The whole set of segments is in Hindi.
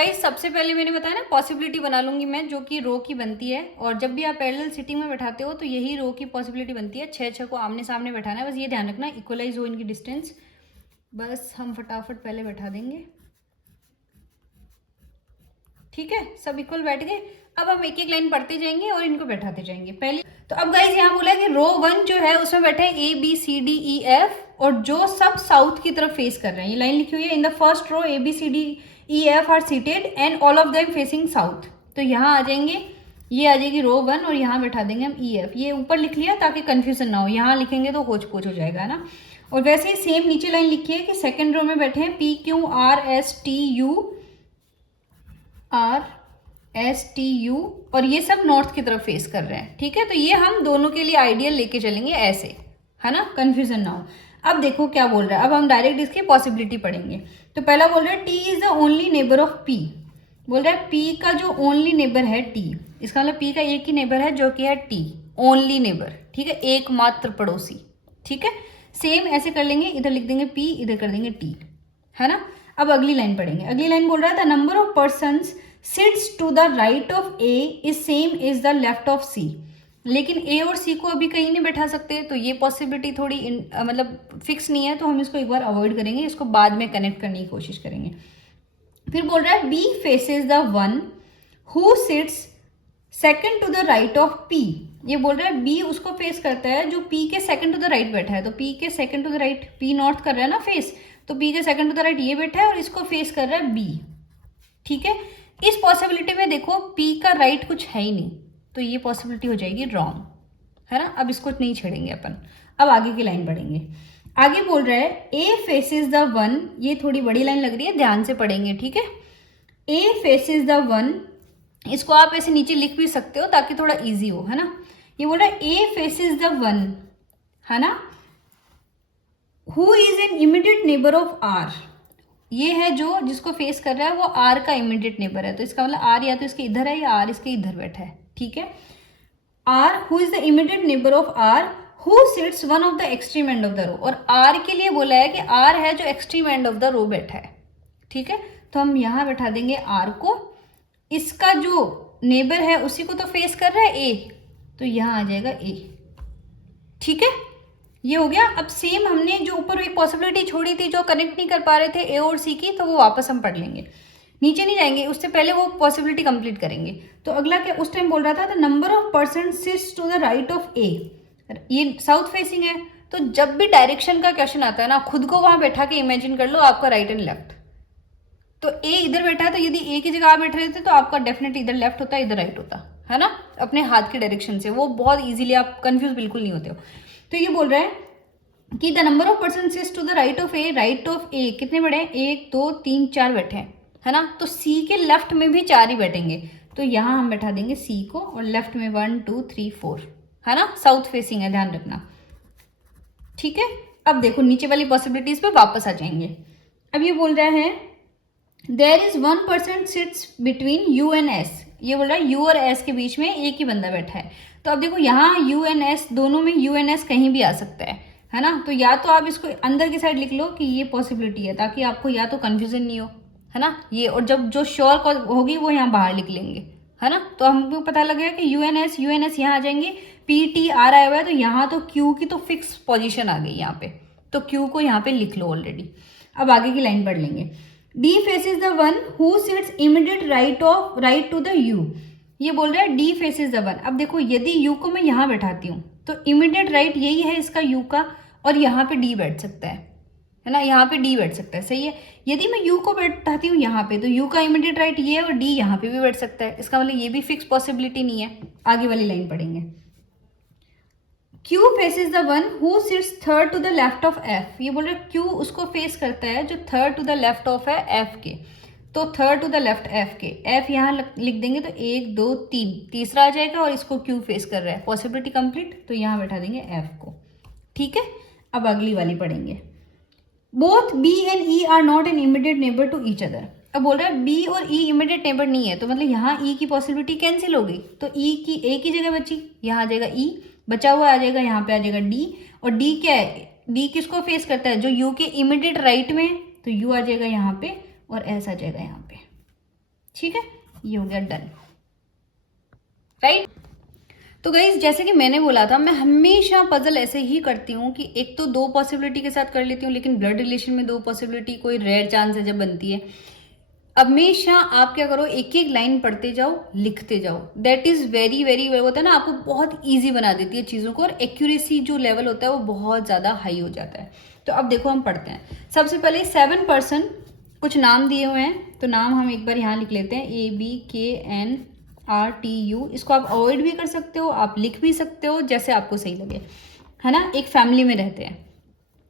गाइस सबसे पहले मैंने बताया ना पॉसिबिलिटी बना लूंगी मैं, जो कि रो की बनती है। और जब भी आप पैरेलल सिटिंग में बैठाते हो तो यही रो की पॉसिबिलिटी बनती है। 6 को आमने सामने बैठाना है, बस ये ध्यान रखना इक्वलाइज हो इनकी डिस्टेंस। बस हम फटाफट पहले बैठा देंगे, ठीक है। सब इक्वल बैठ गए। अब हम एक एक लाइन पढ़ते जाएंगे और इनको बैठाते जाएंगे। पहले तो अब गाइस यहाँ बोला है कि रो 1 जो है उसमें बैठे ABCDEF, और जो सब साउथ की तरफ फेस कर रहे हैं। ये लाइन लिखी हुई है, in the first row ABCDEF are seated and all of them facing south. तो यहाँ आ जाएंगे, ये आ जाएगी रो 1 और यहाँ बैठा देंगे हम EF। ये ऊपर लिख लिया ताकि कंफ्यूजन ना हो, यहाँ लिखेंगे तो होच पोच हो जाएगा ना। और वैसे ही सेम नीचे लाइन लिखी है कि सेकेंड रो में बैठे हैं PQRSTU और ये सब नॉर्थ की तरफ फेस कर रहे हैं, ठीक है। तो ये हम दोनों के लिए आइडियल लेके चलेंगे ऐसे, है ना, कंफ्यूजन ना हो। अब देखो क्या बोल रहा है, अब हम डायरेक्ट इसकी पॉसिबिलिटी पढ़ेंगे। तो पहला बोल रहा है T is the only neighbour of P। बोल रहा है P का जो ओनली नेबर है T, इसका मतलब P का एक ही नेबर है जो कि है T, ओनली नेबर, ठीक है, एकमात्र पड़ोसी, ठीक है। सेम ऐसे कर लेंगे, इधर लिख देंगे P, इधर कर देंगे T, है ना। अब अगली लाइन पढ़ेंगे। अगली लाइन बोल रहा है the number of persons sits to the right of A is same is the left of C। लेकिन A और C को अभी कहीं नहीं बैठा सकते, तो ये पॉसिबिलिटी थोड़ी मतलब फिक्स नहीं है, तो हम इसको एक बार अवॉइड करेंगे, इसको बाद में कनेक्ट करने की कोशिश करेंगे। फिर बोल रहा है B faces the one who sits second to the right of P। ये बोल रहा है B उसको फेस करता है जो P के सेकंड टू द राइट बैठा है। तो P के second to the right, P north कर रहा है ना फेस, तो P के सेकंड टू द राइट ये बैठा है और इसको फेस कर रहा है B, ठीक है। इस पॉसिबिलिटी में देखो P का राइट कुछ है ही नहीं, तो ये पॉसिबिलिटी हो जाएगी रॉन्ग, है ना। अब इसको नहीं छेड़ेंगे अपन, अब आगे की लाइन पढ़ेंगे। आगे बोल रहा है A फेसेस द वन, ये थोड़ी बड़ी लाइन लग रही है, ध्यान से पढ़ेंगे, ठीक है। A फेसेस द वन, इसको आप ऐसे नीचे लिख भी सकते हो ताकि थोड़ा इजी हो, है ना। ये बोल रहा है A फेसेस द वन, है ना, who is an immediate neighbour of R। ये है जो जिसको फेस कर रहा है वो R का इमीडिएट नेबर है, तो इसका मतलब R या तो इसके इधर है या R इसके इधर बैठा है, ठीक है। R who is the immediate neighbour of R who sits one of the extreme end of the row, और R के लिए बोला है कि R है जो extreme end of the row बैठा है, ठीक है। तो हम यहाँ बैठा देंगे R को, इसका जो नेबर है उसी को तो फेस कर रहा है A, तो यहाँ आ जाएगा A, ठीक है। ये हो गया। अब सेम हमने जो ऊपर एक पॉसिबिलिटी छोड़ी थी जो कनेक्ट नहीं कर पा रहे थे A और C की, तो वो वापस हम पढ़ लेंगे, नीचे नहीं जाएंगे, उससे पहले वो पॉसिबिलिटी कंप्लीट करेंगे। तो अगला क्या उस टाइम बोल रहा था, the number of person sits to the right of A। ये साउथ फेसिंग है, तो जब भी डायरेक्शन का क्वेश्चन आता है ना, खुद को वहां बैठा के इमेजिन कर लो आपका राइट एंड लेफ्ट। तो A इधर बैठा है, तो यदि A की जगह आप बैठ रहे थे तो आपका डेफिनेट इधर लेफ्ट होता, इधर राइट होता, है ना, अपने हाथ के डायरेक्शन से। वो बहुत इजीली, आप कंफ्यूज बिल्कुल नहीं होते हो। तो ये बोल रहा है कि the number of person sits to the right of A, right of A कितने बैठे हैं, 1 2 3 4 बैठे हैं, है ना। तो C के लेफ्ट में भी 4 ही बैठेंगे, तो यहाँ हम बैठा देंगे C को, और लेफ्ट में 1 2 3 4, है ना, साउथ फेसिंग है, ध्यान रखना, ठीक है। अब देखो नीचे वाली पॉसिबिलिटीज पे वापस आ जाएंगे। अब ये बोल रहा है there is one person sits between U and S। ये बोल रहा है U और S के बीच में एक ही बंदा बैठा है। तो अब देखो यहाँ U एंड S दोनों में U एंड S कहीं भी आ सकता है ना। तो या तो आप इसको अंदर की साइड लिख लो कि ये पॉसिबिलिटी है, ताकि आपको या तो कंफ्यूजन नहीं हो, है ना ये। और जब जो श्योर होगी वो यहाँ बाहर लिख लेंगे, है ना। तो हमको पता लग गया कि U एन एस यहाँ आ जाएंगे, PT R आया हुआ है, तो यहाँ तो Q की तो फिक्स पोजीशन आ गई यहाँ पे, तो Q को यहाँ पे लिख लो ऑलरेडी। अब आगे की लाइन पढ़ लेंगे। D faces the one who sits immediate right to the U। ये बोल रहा है D फेसेस द वन। अब देखो यदि U को मैं यहाँ बैठाती हूँ तो इमीडिएट राइट यही है इसका U का, और यहाँ पे D बैठ सकता है ना, यहाँ पे D बैठ सकता है, सही है। यदि मैं U को बैठाती हूँ यहाँ पे, तो U का इमीडिएट राइट ये है और D यहाँ पे भी बैठ सकता है, इसका मतलब ये भी फिक्स पॉसिबिलिटी नहीं है। आगे वाली लाइन पढ़ेंगे। Q faces the one who sits third to the left of F। ये बोल रहे Q उसको फेस करता है जो third to the left of है F के, तो third to the left F के, F यहाँ लिख देंगे, तो 1 2 3 तीसरा आ जाएगा, और इसको Q फेस कर रहा है, पॉसिबिलिटी कंप्लीट, तो यहाँ बैठा देंगे F को, ठीक है। अब अगली वाली पढ़ेंगे। Both B and E are not an immediate neighbour to each other. अब बोल रहा है B और E इमीडिएट नेबर नहीं है, तो मतलब यहाँ E की पॉसिबिलिटी कैंसिल हो गई, तो E की A की जगह बची, यहाँ आ जाएगा E, बचा हुआ आ जाएगा, यहाँ पे आ जाएगा D। और D क्या है, D किसको फेस करता है, जो U के इमीडिएट राइट में, तो U आ जाएगा यहाँ पे और S आ जाएगा यहाँ पे, ठीक है, ये हो गया डन, राइट। तो गाइस जैसे कि मैंने बोला था, मैं हमेशा पजल ऐसे ही करती हूँ कि एक तो 2 पॉसिबिलिटी के साथ कर लेती हूँ, लेकिन ब्लड रिलेशन में 2 पॉसिबिलिटी कोई रेयर चांस है जब बनती है। हमेशा आप क्या करो, एक एक लाइन पढ़ते जाओ, लिखते जाओ। दैट इज वेरी वेरी होता है ना, आपको बहुत ईजी बना देती है चीज़ों को, और एक्यूरेसी जो लेवल होता है वो बहुत ज़्यादा हाई हो जाता है। तो अब देखो हम पढ़ते हैं। सबसे पहले 7 पर्सन कुछ नाम दिए हुए हैं, तो नाम हम एक बार यहाँ लिख लेते हैं, ABKNRTU। इसको आप अवॉइड भी कर सकते हो, आप लिख भी सकते हो, जैसे आपको सही लगे, है ना। एक फैमिली में रहते हैं।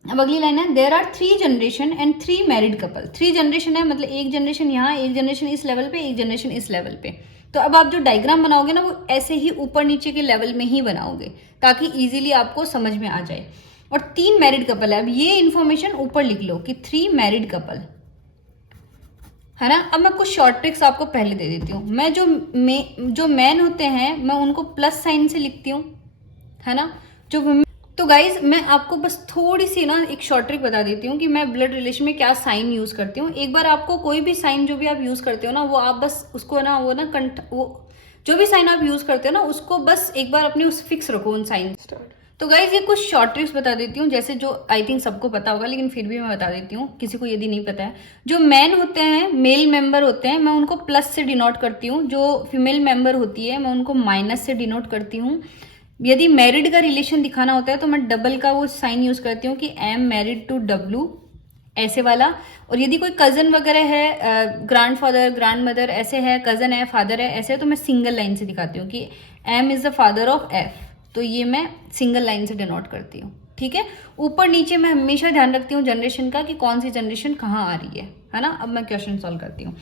अब अगली लाइन है, there are 3 generation and 3 married couple. 3 generation है, मतलब एक जनरेशन यहाँ, एक जनरेशन इस लेवल पे, एक जनरेशन इस लेवल पे। तो अब आप जो डायग्राम बनाओगे ना, वो ऐसे ही ऊपर नीचे के लेवल में ही बनाओगे, ताकि इजीली आपको समझ में आ जाए। और 3 मैरिड कपल है। अब ये इन्फॉर्मेशन ऊपर लिख लो कि 3 मैरिड कपल, है ना। अब मैं कुछ शॉर्ट ट्रिक्स आपको पहले दे देती हूँ। मैं जो मैन होते हैं, मैं उनको प्लस साइन से लिखती हूँ, है ना। तो गाइज मैं आपको बस थोड़ी सी ना एक शॉर्ट ट्रिक बता देती हूँ कि मैं ब्लड रिलेशन में क्या साइन यूज करती हूँ। एक बार आपको कोई भी साइन जो भी आप यूज करते हो ना, वो आप बस उसको ना वो जो भी साइन आप यूज करते हो ना, उसको बस एक बार अपने उस फिक्स रखो उन साइन। तो गाइज ये कुछ शॉर्ट ट्रिक्स बता देती हूँ, जैसे जो आई थिंक सबको पता होगा, लेकिन फिर भी मैं बता देती हूँ किसी को यदि नहीं पता है। जो मैन होते हैं, मेल मेंबर होते हैं, मैं उनको प्लस से डिनोट करती हूँ। जो फीमेल मेंबर होती है, मैं उनको माइनस से डिनोट करती हूँ। यदि मैरिड का रिलेशन दिखाना होता है तो मैं डबल का वो साइन यूज करती हूँ कि एम मैरिड टू डब्लू, ऐसे वाला। और यदि कोई कजन वगैरह है, ग्रैंडफादर ग्रैंड मदर ऐसे है, कजन है, फादर है, ऐसे है, तो मैं सिंगल लाइन से दिखाती हूँ कि M is the father of F, तो ये मैं सिंगल लाइन से डिनोट करती हूँ, ठीक है। ऊपर नीचे मैं हमेशा ध्यान रखती हूँ जनरेशन का, कि कौन सी जनरेशन कहाँ आ रही है ना। अब मैं क्वेश्चन सॉल्व करती हूँ।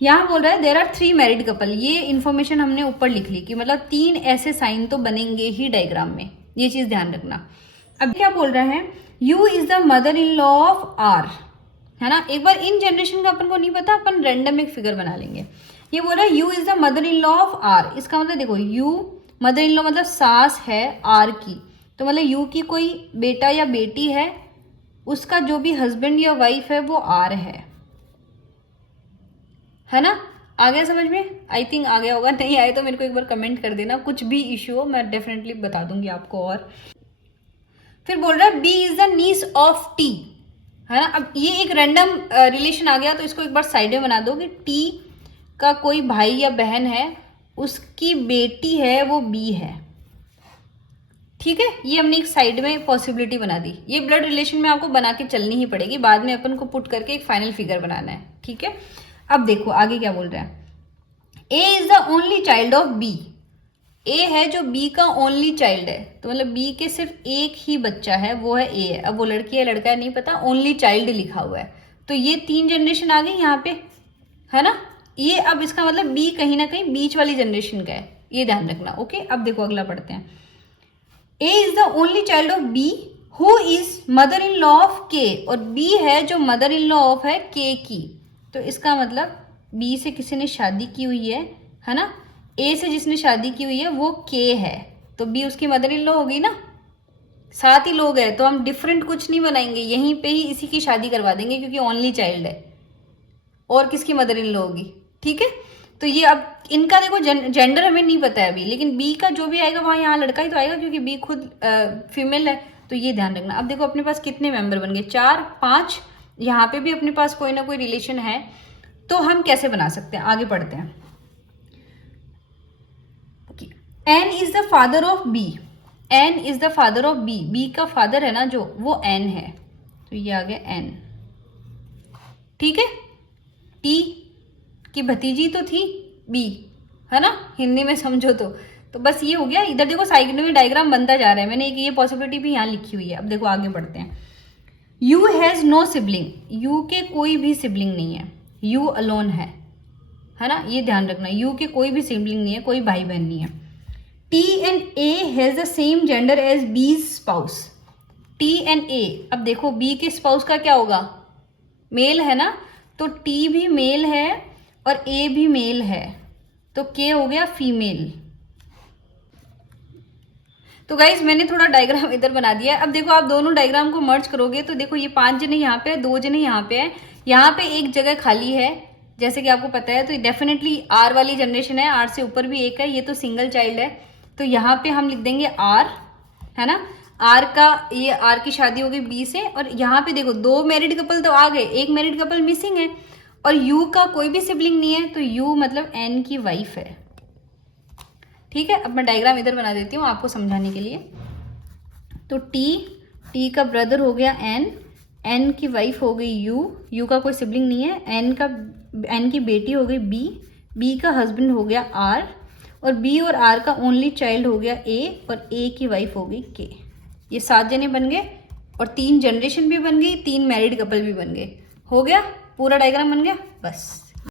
यहाँ बोल रहा है देर आर 3 मैरिड कपल। ये इन्फॉर्मेशन हमने ऊपर लिख ली कि मतलब 3 ऐसे साइन तो बनेंगे ही डायग्राम में, ये चीज ध्यान रखना। अब क्या बोल रहा है, U is the mother in law of R, है ना। एक बार इन जनरेशन का अपन को नहीं पता, अपन रैंडम एक फिगर बना लेंगे। ये बोल रहा है U is the mother in law of R. इसका मतलब देखो, यू मदर इन लॉ मतलब सास है आर की, तो मतलब यू की कोई बेटा या बेटी है, उसका जो भी हस्बैंड या वाइफ है वो आर है ना। आ गया समझ में? आई थिंक आ गया होगा, नहीं आए तो मेरे को एक बार कमेंट कर देना, कुछ भी इश्यू हो मैं डेफिनेटली बता दूंगी आपको। और फिर बोल रहा है B is the niece of T, है ना। अब ये एक रैंडम रिलेशन आ गया, तो इसको एक बार साइड में बना दो कि टी का कोई भाई या बहन है, उसकी बेटी है वो बी है, ठीक है। ये हमने एक साइड में पॉसिबिलिटी बना दी। ये ब्लड रिलेशन में आपको बना के चलनी ही पड़ेगी, बाद में अपन को पुट करके एक फाइनल फिगर बनाना है, ठीक है। अब देखो आगे क्या बोल रहा है, A is the only child of B. A है जो बी का ओनली चाइल्ड है, तो मतलब बी के सिर्फ एक ही बच्चा है, वो है ए है। अब वो लड़की है लड़का है नहीं पता, ओनली चाइल्ड लिखा हुआ है, तो ये 3 जनरेशन आ गई यहाँ पे, है ना। ये अब इसका मतलब बी कहीं ना कहीं बीच वाली जनरेशन का है, ये ध्यान रखना, ओके। अब देखो अगला पढ़ते हैं। A is the only child of B who is mother in law of K, और बी है जो मदर इन लॉ ऑफ है के की, तो इसका मतलब बी से किसी ने शादी की हुई है ना। ए से जिसने शादी की हुई है वो के है, तो बी उसकी मदर इन लॉ होगी ना। 7 ही लोग हैं, तो हम डिफरेंट कुछ नहीं बनाएंगे, यहीं पे ही इसी की शादी करवा देंगे, क्योंकि ओनली चाइल्ड है, और किसकी मदर इन लॉ होगी, ठीक है। तो ये अब इनका देखो जेंडर हमें नहीं पता है अभी, लेकिन बी का जो भी आएगा वहाँ यहाँ लड़का ही तो आएगा, क्योंकि बी खुद फीमेल है, तो ये ध्यान रखना। अब देखो अपने पास कितने मेंबर बन गए, 4 5, यहाँ पे भी अपने पास कोई ना कोई रिलेशन है, तो हम कैसे बना सकते हैं, आगे पढ़ते हैं। N is the father of B, N is the father of B, बी का फादर है ना जो, वो एन है, तो ये आ गया एन, ठीक है। टी की भतीजी तो थी बी, है ना, हिंदी में समझो तो बस ये हो गया। इधर देखो साइड में डायग्राम बनता जा रहा है, मैंने एक ये पॉसिबिलिटी भी यहाँ लिखी हुई है। अब देखो आगे बढ़ते हैं। U has no sibling, U के कोई भी सिबलिंग नहीं है, यू अलोन है ना, ये ध्यान रखना। यू के कोई भी सिबलिंग नहीं है, कोई भाई बहन नहीं है। T and A has the same gender as B's spouse, T and A. अब देखो बी के स्पाउस का क्या होगा, मेल है ना, तो टी भी मेल है और ए भी मेल है, तो के हो गया फीमेल। तो गाइज मैंने थोड़ा डायग्राम इधर बना दिया है। अब देखो आप दोनों डायग्राम को मर्ज करोगे तो देखो ये 5 जने यहाँ पे है, 2 जने यहाँ पे है, यहाँ पे एक जगह खाली है, जैसे कि आपको पता है, तो डेफिनेटली आर वाली जनरेशन है, आर से ऊपर भी एक है, ये तो सिंगल चाइल्ड है, तो यहाँ पे हम लिख देंगे आर, है ना। आर का, ये आर की शादी हो गई बी से, और यहाँ पे देखो 2 मैरिड कपल तो आ गए, 1 मैरिड कपल मिसिंग है, और यू का कोई भी सिबलिंग नहीं है, तो यू मतलब एन की वाइफ है। ठीक है, अब मैं डायग्राम इधर बना देती हूँ आपको समझाने के लिए। तो टी का ब्रदर हो गया एन की वाइफ हो गई यू का कोई सिबलिंग नहीं है, एन की बेटी हो गई बी का हस्बैंड हो गया आर, और बी और आर का ओनली चाइल्ड हो गया ए, और ए की वाइफ हो गई के। ये 7 जने बन गए, और 3 जनरेशन भी बन गई, 3 मैरिड कपल भी बन गए। हो गया, पूरा डायग्राम बन गया बस।